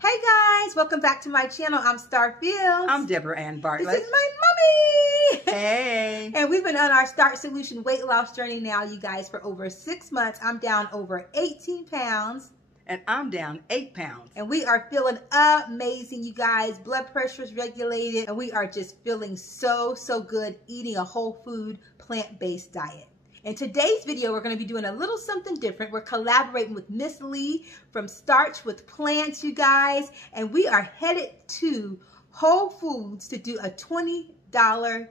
Hey guys, welcome back to my channel. I'm Starfield. I'm Deborah Ann Bartlett. This is my mommy. Hey. And we've been on our Starch Solution weight loss journey now, you guys, for over 6 months. I'm down over 18 pounds. And I'm down 8 pounds. And we are feeling amazing, you guys. Blood pressure is regulated. And we are just feeling so good eating a whole food, plant-based diet. In today's video, we're going to be doing a little something different. We're collaborating with Miss Lee from Starch with Plants, you guys. And we are headed to Whole Foods to do a $20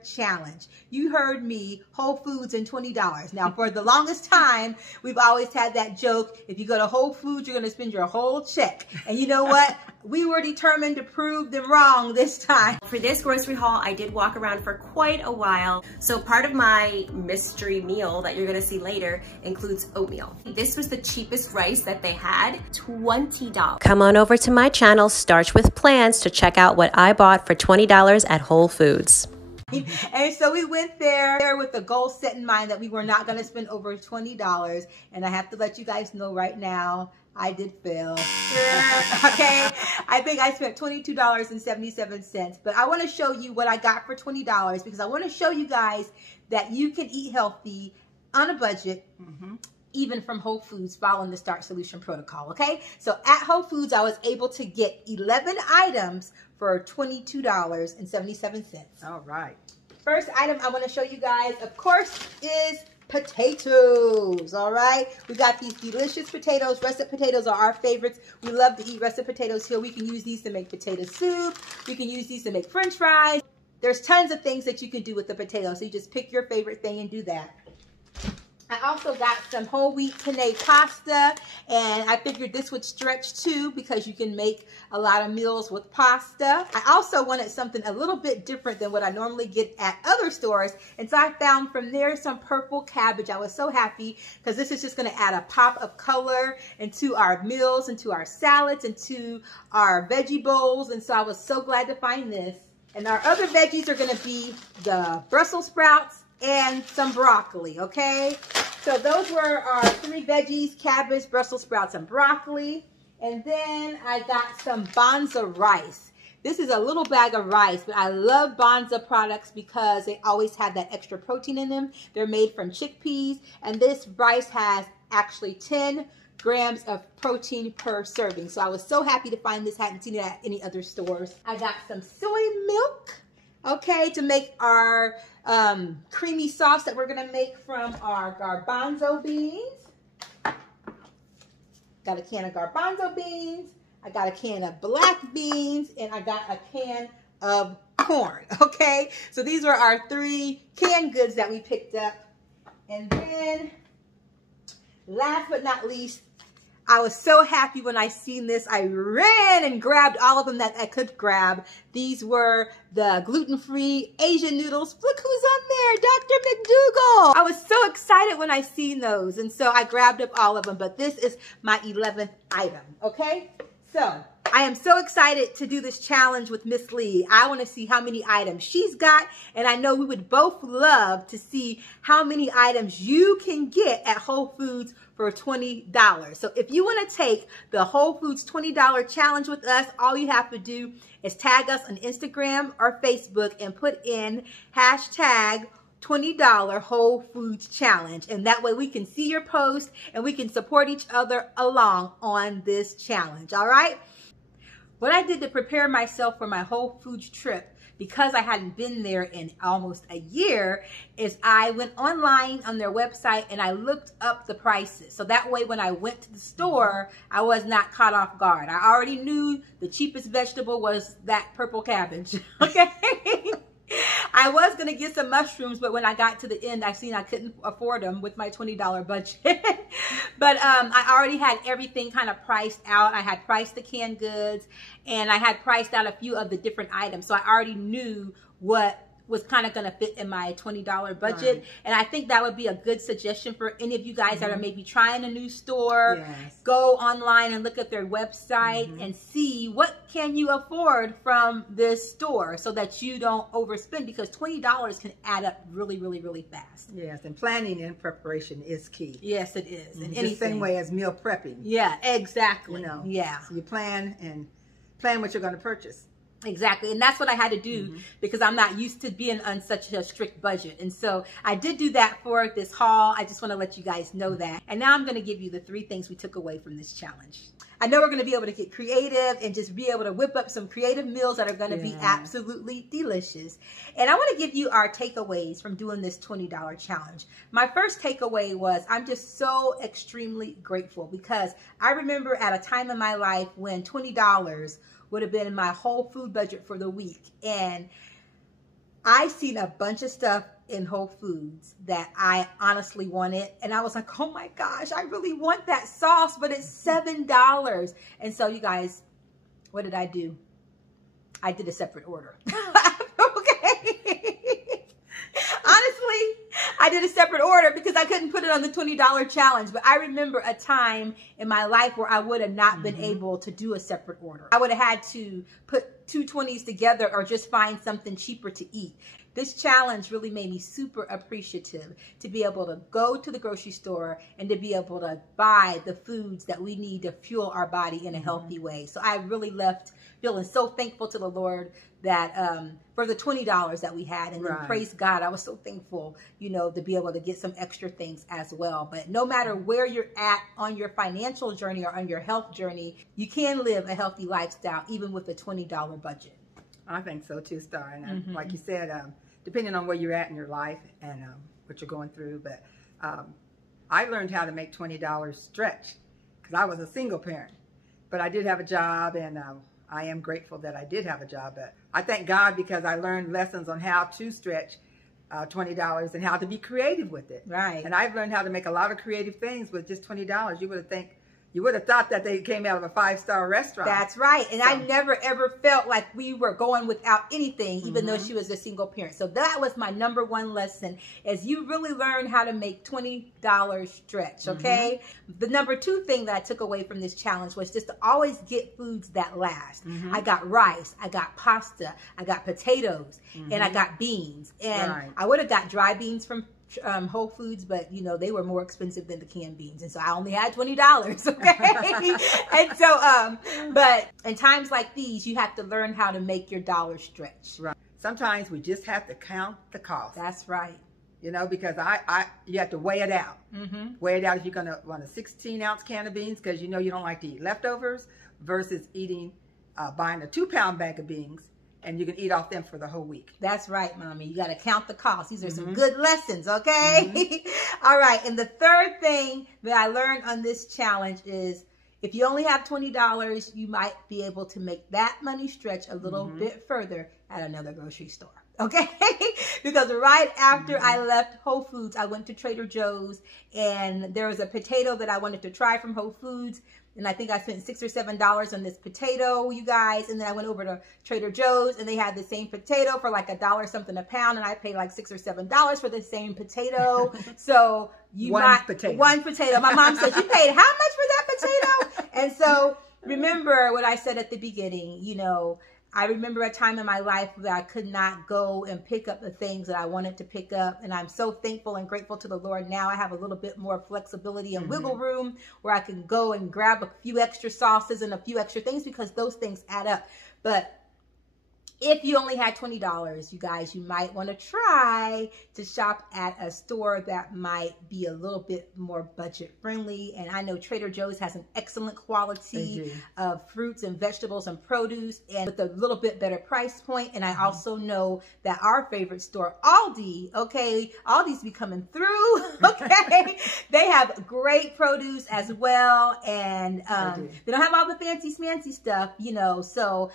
challenge. You heard me, Whole Foods and $20. Now, for the longest time, we've always had that joke. If you go to Whole Foods, you're going to spend your whole check. And you know what? We were determined to prove them wrong this time. For this grocery haul, I did walk around for quite a while. So part of my mystery meal that you're gonna see later includes oatmeal. This was the cheapest rice that they had, $20. Come on over to my channel, Starch with Plants, to check out what I bought for $20 at Whole Foods. And so we went there with the goal set in mind that we were not going to spend over $20. And I have to let you guys know right now, I did fail. Okay, I think I spent $22.77. But I want to show you what I got for $20 because I want to show you guys that you can eat healthy on a budget. Even from Whole Foods following the Starch Solution protocol, okay? So at Whole Foods, I was able to get 11 items for $22.77. All right. First item I want to show you guys, of course, is potatoes, all right? We got these delicious potatoes. Russet potatoes are our favorites. We love to eat russet potatoes here. We can use these to make potato soup. We can use these to make French fries. There's tons of things that you can do with the potatoes. So you just pick your favorite thing and do that. I also got some whole wheat penne pasta, and I figured this would stretch too because you can make a lot of meals with pasta. I also wanted something a little bit different than what I normally get at other stores, and so I found from there some purple cabbage. I was so happy because this is just going to add a pop of color into our meals, into our salads, into our veggie bowls, and so I was so glad to find this. And our other veggies are going to be the Brussels sprouts and some broccoli, okay? So those were our 3 veggies: cabbage, Brussels sprouts, and broccoli. And then I got some Bonza rice. This is a little bag of rice, but I love Bonza products because they always have that extra protein in them. They're made from chickpeas, and this rice has actually 10 grams of protein per serving. So I was so happy to find this. Hadn't seen it at any other stores. I got some soy milk, okay, to make our creamy sauce that we're going to make from our garbanzo beans. Got a can of garbanzo beans. I got a can of black beans, and I got a can of corn, okay? So these were our 3 canned goods that we picked up. And then, last but not least, I was so happy when I seen this. I ran and grabbed all of them that I could grab. These were the gluten-free Asian noodles. Look who's on there, Dr. McDougall. I was so excited when I seen those, and so I grabbed up all of them, but this is my 11th item, okay? So I am so excited to do this challenge with Miss Lee. I want to see how many items she's got, and I know we would both love to see how many items you can get at Whole Foods for $20. So if you want to take the Whole Foods $20 challenge with us, all you have to do is tag us on Instagram or Facebook and put in hashtag $20 Whole Foods Challenge. And that way we can see your post and we can support each other along on this challenge, all right? What I did to prepare myself for my Whole Foods trip, because I hadn't been there in almost a year, is I went online on their website and I looked up the prices. So that way when I went to the store, I was not caught off guard. I already knew the cheapest vegetable was that purple cabbage, okay? I was going to get some mushrooms, but when I got to the end, I seen I couldn't afford them with my $20 budget. But I already had everything kind of priced out. I had priced the canned goods, and I had priced out a few of the different items. So I already knew what was kind of going to fit in my $20 budget. Right. And I think that would be a good suggestion for any of you guys that are maybe trying a new store. Yes. Go online and look at their website and see what can you afford from this store so that you don't overspend, because $20 can add up really, really, really fast. Yes, and planning and preparation is key. Yes, it is. In the same way as meal prepping. Yeah, exactly. You know, yeah. So you plan and plan what you're going to purchase. Exactly. And that's what I had to do because I'm not used to being on such a strict budget. And so I did do that for this haul. I just want to let you guys know that. And now I'm going to give you the 3 things we took away from this challenge. I know we're going to be able to get creative and just be able to whip up some creative meals that are going to be absolutely delicious. And I want to give you our takeaways from doing this $20 challenge. My first takeaway was I'm just so extremely grateful because I remember at a time in my life when $20 would have been my whole food budget for the week. And I seen a bunch of stuff in Whole Foods that I honestly wanted. And I was like, oh my gosh, I really want that sauce, but it's $7. And so you guys, what did I do? I did a separate order. Okay. Honestly, I did a separate order because I couldn't put it on the $20 challenge. But I remember a time in my life where I would have not been able to do a separate order. I would have had to put 2 20s together or just find something cheaper to eat. This challenge really made me super appreciative to be able to go to the grocery store and to be able to buy the foods that we need to fuel our body in a healthy way. So I really left feeling so thankful to the Lord that for the $20 that we had, and then praise God, I was so thankful, you know, to be able to get some extra things as well. But no matter where you're at on your financial journey or on your health journey, you can live a healthy lifestyle even with a $20 budget. I think so too, Star. And like you said, depending on where you're at in your life and what you're going through, but I learned how to make $20 stretch because I was a single parent, but I did have a job, and I am grateful that I did have a job. But I thank God because I learned lessons on how to stretch $20 and how to be creative with it. Right. And I've learned how to make a lot of creative things with just $20. You would have thought that they came out of a 5-star restaurant. That's right. And so, I never ever felt like we were going without anything, even though she was a single parent. So that was my #1 lesson, is you really learn how to make $20 stretch, okay? The #2 thing that I took away from this challenge was just to always get foods that last. I got rice, I got pasta, I got potatoes, and I got beans. And I would have got dry beans from Whole Foods, but you know, they were more expensive than the canned beans, and so I only had $20, okay? And so but in times like these, you have to learn how to make your dollar stretch. Right. Sometimes we just have to count the cost. That's right. You know, because you have to weigh it out. Weigh it out if you're going to want a 16-ounce can of beans because you know you don't like to eat leftovers, versus buying a 2-pound bag of beans, and you can eat off them for the whole week. That's right, Mommy. You got to count the cost. These are some good lessons, okay? All right. And the third thing that I learned on this challenge is if you only have $20, you might be able to make that money stretch a little bit further at another grocery store. Okay, because right after I left Whole Foods, I went to Trader Joe's, and there was a potato that I wanted to try from Whole Foods. And I think I spent $6 or $7 on this potato, you guys. And then I went over to Trader Joe's, and they had the same potato for like $1 something a pound. And I paid like $6 or $7 for the same potato. So one potato. My mom said, you paid how much for that potato? And so remember what I said at the beginning, you know, I remember a time in my life that I could not go and pick up the things that I wanted to pick up. And I'm so thankful and grateful to the Lord. Now I have a little bit more flexibility and wiggle room where I can go and grab a few extra sauces and a few extra things, because those things add up. But if you only had $20, you guys, you might want to try to shop at a store that might be a little bit more budget friendly. And I know Trader Joe's has an excellent quality of fruits and vegetables and produce, and with a little bit better price point. And I also know that our favorite store, Aldi, okay, Aldi's be coming through, okay? They have great produce as well, and they don't have all the fancy smancy stuff, you know, so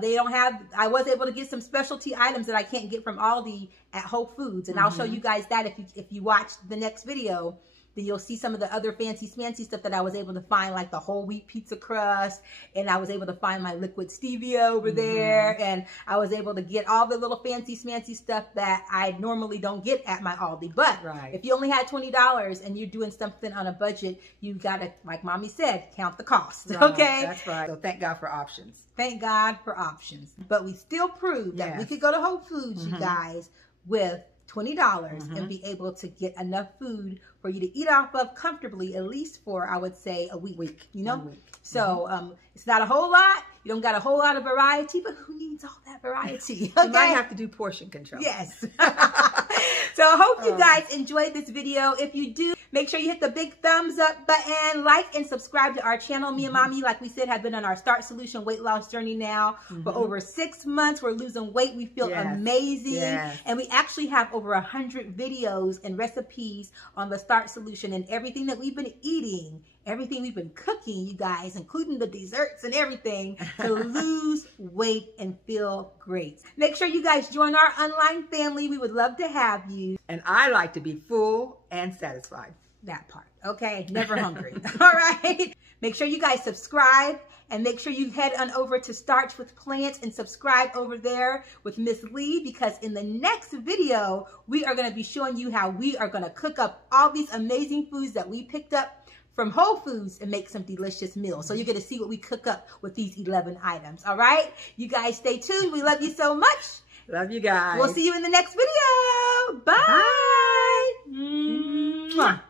they don't have, I was able to get some specialty items that I can't get from Aldi at Whole Foods, and I'll show you guys that if you watch the next video. Then you'll see some of the other fancy smancy stuff that I was able to find, like the whole wheat pizza crust, and I was able to find my liquid stevia over there, and I was able to get all the little fancy smancy stuff that I normally don't get at my Aldi. But if you only had $20 and you're doing something on a budget, you gotta, like Mommy said, count the cost. Okay, that's right. So thank God for options. Thank God for options. But we still proved that we could go to Whole Foods, you guys, with $20 and be able to get enough food for you to eat off of comfortably, at least for, I would say, a week, you know? 1 week. So it's not a whole lot. You don't got a whole lot of variety, but who needs all that variety? Okay? You might have to do portion control. Yes. So I hope you guys enjoyed this video. If you do, make sure you hit the big thumbs up button, like and subscribe to our channel. Me and Mommy, like we said, have been on our Starch Solution weight loss journey now for over 6 months. We're losing weight. We feel amazing. And we actually have over 100 videos and recipes on the Starch Solution, and everything that we've been eating, everything we've been cooking, you guys, including the desserts and everything, to lose weight and feel great. Make sure you guys join our online family. We would love to have you. And I like to be full and satisfied. That part, okay? Never hungry. All right? Make sure you guys subscribe, and make sure you head on over to Starch with Plants and subscribe over there with Miss Lee, because in the next video, we are going to be showing you how we are going to cook up all these amazing foods that we picked up from Whole Foods and make some delicious meals. So you're going to see what we cook up with these 11 items. All right? You guys stay tuned. We love you so much. Love you guys. We'll see you in the next video. Bye. Bye. Mwah.